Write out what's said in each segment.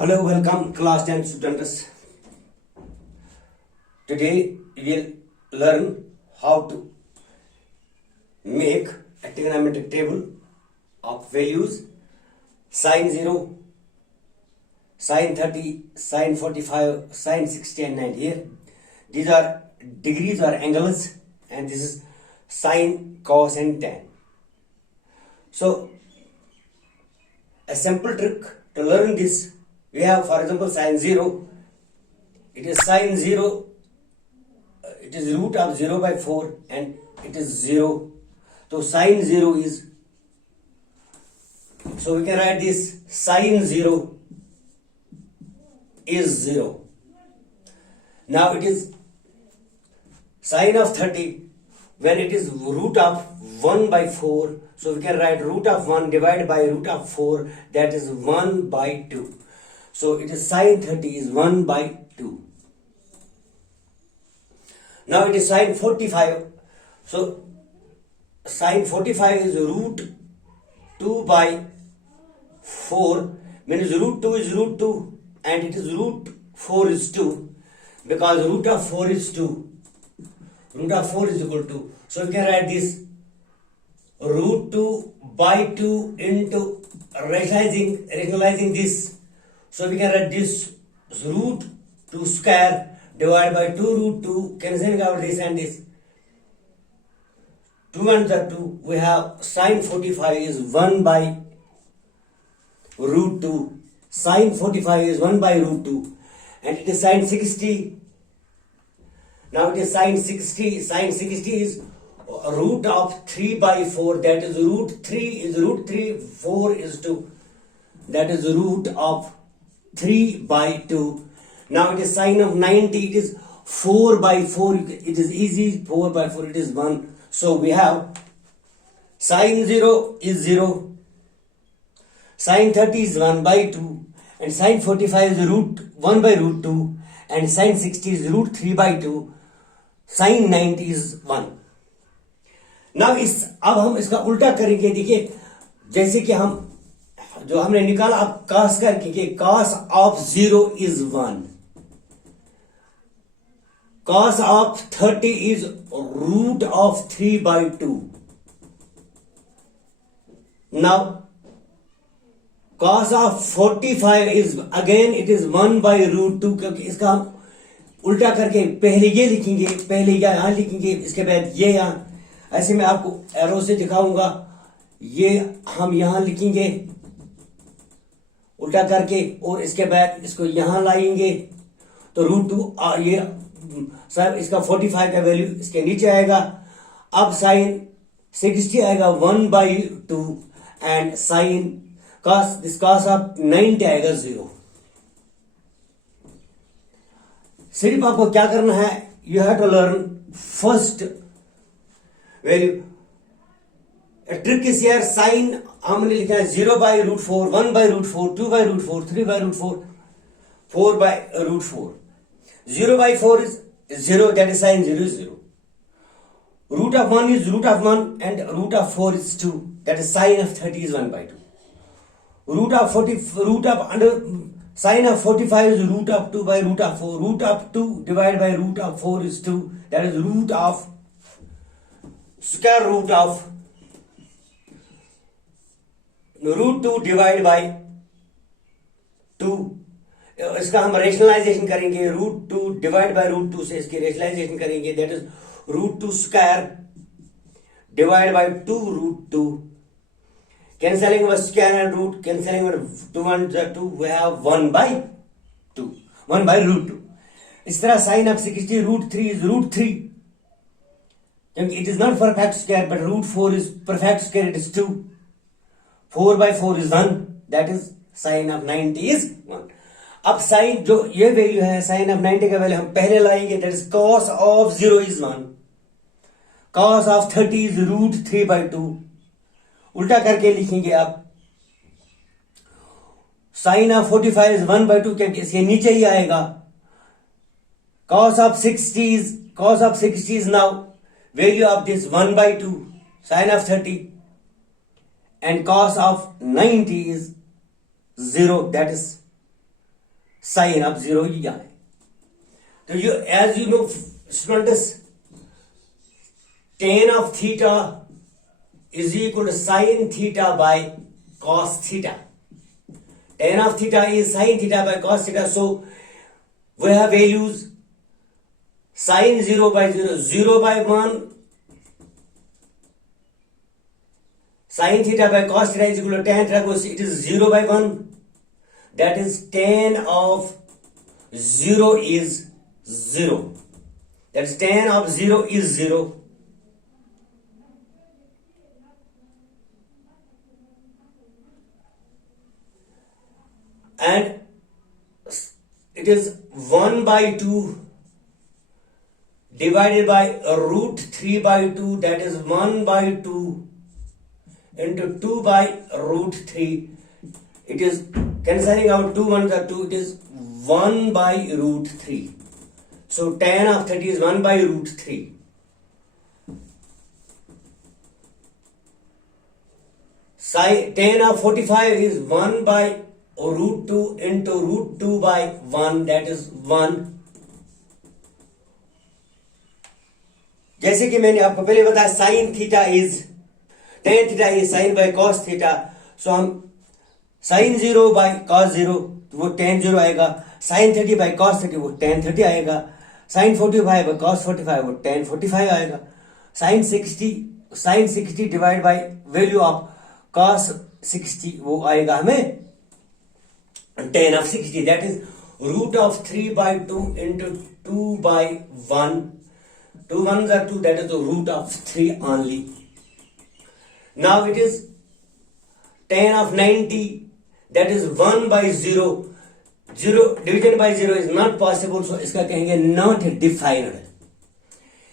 Hello, welcome class 10 students. Today we will learn how to make a trigonometric table of values sine 0, sine 30, sine 45, sine 60 and 90 here. These are degrees or angles and this is sine, cos and tan. So a simple trick to learn this, we have for example sine 0, it is sine 0, it is root of 0 by 4 and it is 0. So sine 0 is, so we can write this sine 0 is 0. Now it is sine of 30 when it is root of 1 by 4. So we can write root of 1 divided by root of 4, that is 1 by 2. So it is sine 30 is 1 by 2. Now it is sine 45. So sine 45 is root 2 by 4, means root 2 is root 2 and it is root 4 is 2, because root of 4 is 2. Root of 4 is equal to, so we can write this root 2 by 2 into rationalizing this. So we can write this root 2 square divided by 2 root 2, cancelling out this and this. 2 and the 2, we have sine 45 is 1 by root 2. Sine 45 is 1 by root 2 and it is sine 60. Now it is sine 60. Sine 60 is root of 3 by 4, that is root 3 is root 3, 4 is 2, that is root of 3 by 2. Now it is sine of 90, it is 4 by 4, it is easy, 4 by 4 it is 1. So we have sine 0 is 0, sine 30 is 1 by 2 and sine 45 is root 1 by root 2 and sine 60 is root 3 by 2, sine 90 is 1. Now अब हम इसका उल्टा करेंगे. देखिए जैसे कि हम जो हमने निकाला अब cos करके कि cos of 0 is 1, cos of 30 is root of 3 by 2. Now cos of 45 is again it is 1 by root 2, क्योंकि इसका हम उल्टा करके पहले ये लिखेंगे, पहले यहां लिखेंगे, इसके बाद ये यहां, ऐसे मैं आपको एरो से दिखाऊंगा. ये हम यहां लिखेंगे उल्टा करके और इसके बाद इसको यहां लाएंगे तो रूट 2 ये सब इसका 45 का वैल्यू इसके नीचे आएगा. अब साइन 60 आएगा 1 by 2 and sine this cos of 90 आएगा 0. सिर्फ आपको क्या करना है, you have to learn first value. Trick is here, sine हमने लिखा है 0 by root 4, 1 by root 4, 2 by root 4, 3 by root 4, 4 by root 4. 0 by 4 is 0, that is sine 0 is 0. Root of 1 is root of 1 and root of 4 is 2, that is sine of 30 is 1 by 2. Sine of 45 is root of 2 by root of 4. Root of 2 divided by root of 4 is 2, that is root of square root of root 2 divided by 2. इसका हम rationalisation करेंगे, root 2 divide by root 2 से इसकी rationalization करेंगे, that is root 2 square divide by 2 root 2. Cancelling with square and root, cancelling with 2 and 2, we have 1 by 2, 1 by root 2. इस तरह sine of 60 root 3 is root 3, क्योंकि it is not perfect square but root 4 is perfect square, it is 2. 4 by 4 is 1, that is sine of 90 is 1. अब sign जो ये value है sign of 90 का value हम पहले लाएंगे, that is cos of 0 is 1, cos of 30 is root 3 by 2. उल्टा करके लिखेंगे आप, साइन ऑफ 45 is 1 by 2, क्योंकि इसके नीचे ही आएगा. cos of 60 is now value of this 1 by 2 sin of 30 and cos of 90 is 0, that is sine of zero यहाँ है। तो you as you know students, tan of theta is equal to sin theta by cos theta. Tan of theta is sin theta by cos theta. So we have values sin 0 by 0, 0 by 1, sin theta by cos theta is equal to tan theta, goes it is 0 by 1, that is tan of 0 is 0, that is tan of 0 is 0, and it is 1 by 2 divided by root 3 by 2, that is 1 by 2 into 2 by root 3. It is cancelling out 2 1s are 2, it is 1 by root 3. So tan of 30 is 1 by root 3. Tan of 45 is 1 by root 2 into root 2 by 1, that is 1. जैसे कि मैंने आपको पहले बताया sine theta is tan theta is sine by cos theta, so हम sine 0 by cos 0 तो वो ten 0 आएगा, साइन 30 बाय कॉस 30 वो टेन 30 आएगा, साइन 45 बाय कॉस 45 वो टेन 45 आएगा, sine 60 divide by value of cos 60 वो आएगा हमें tan of 60, that is root of 3 by 2 into 2 by 1. 2 1s are 2, that is the root of 3 only. Now it is tan of 90, that is 1 by 0. 0 division by 0 is not possible, so इसका कहेंगे not defined.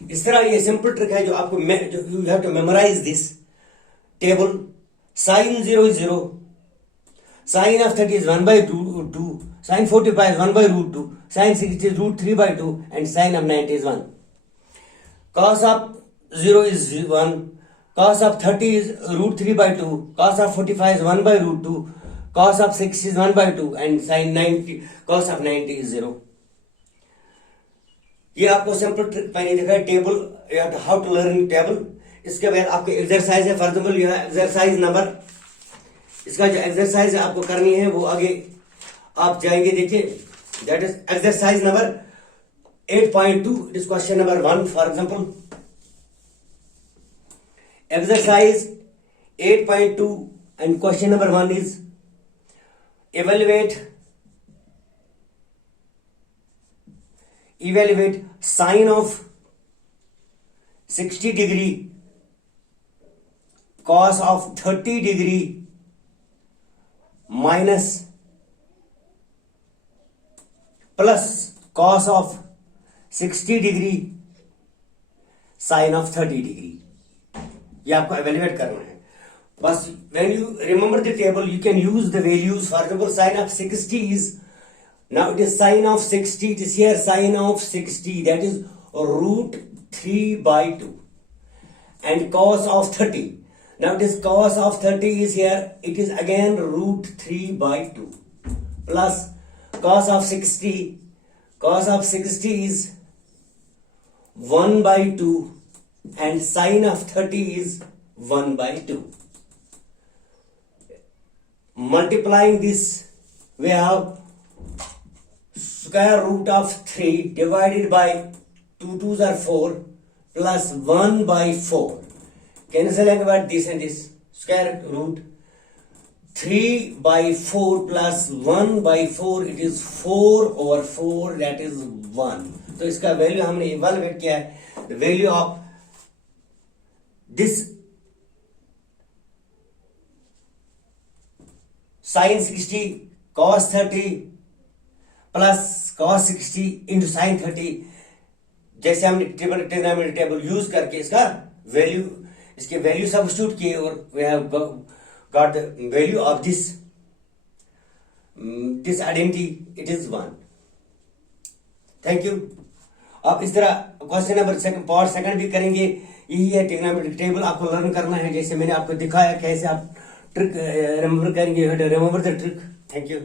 इस तरह ये simple trick है जो आपको you have to memorize this table. Sin 0 is 0, sin of 30 is 1 by 2, sin 45 is 1 by root 2, sin 60 is root 3 by 2, and sin of 90 is 1. Cos of 0 is 1, cos of 30 is root 3 by 2, cos of 45 is 1 by root 2, cos of 60 is 1 by 2, and sin 90, cos of 90 is 0. ये आपको simple trick मैंने दिखाया table, how to learn table. इसके बाद आपके exercise है, for example यह exercise number, इसका जो एक्सरसाइज आपको करनी है वो आगे आप जाएंगे, देखिए that is exercise number 8.2, it is question number 1. For example, exercise 8.2 and question number 1 is evaluate sine of 60 degree cos of 30 degree minus plus cos of 60 degree sin of 30 degree. ये आपको evaluate करना है. बस when you remember the table, you can use the values. For example, sin of 60 is, now it is sin of 60, it is here sin of 60, that is root 3 by 2, and cos of 30, now it is cos of 30 is here, it is again root 3 by 2, plus cos of 60 is 1 by 2, and sin of 30 is 1 by 2. Multiplying this, we have square root of 3 divided by 2 2s are 4 plus 1 by 4. Cancelling about this and this, square root 3 by 4 plus 1 by 4, it is 4 over 4, that is 1. तो इसका value हमने evaluate किया है. The value of this sin 60 cos 30 plus cos 60 into sin 30, जैसे हमने trigonometry table use करके इसका value, इसके वैल्यू सब्स्टिट्यूट किए और we have got the value of this identity, it is 1. Thank you. आप इस तरह क्वेश्चन नंबर पार्ट सेकंड भी करेंगे. यही है ट्रिग्नोमेट्रिक टेबल, आपको लर्न करना है जैसे मैंने आपको दिखाया कैसे आप ट्रिक रिमेंबर करेंगे. Remember the trick. Thank you.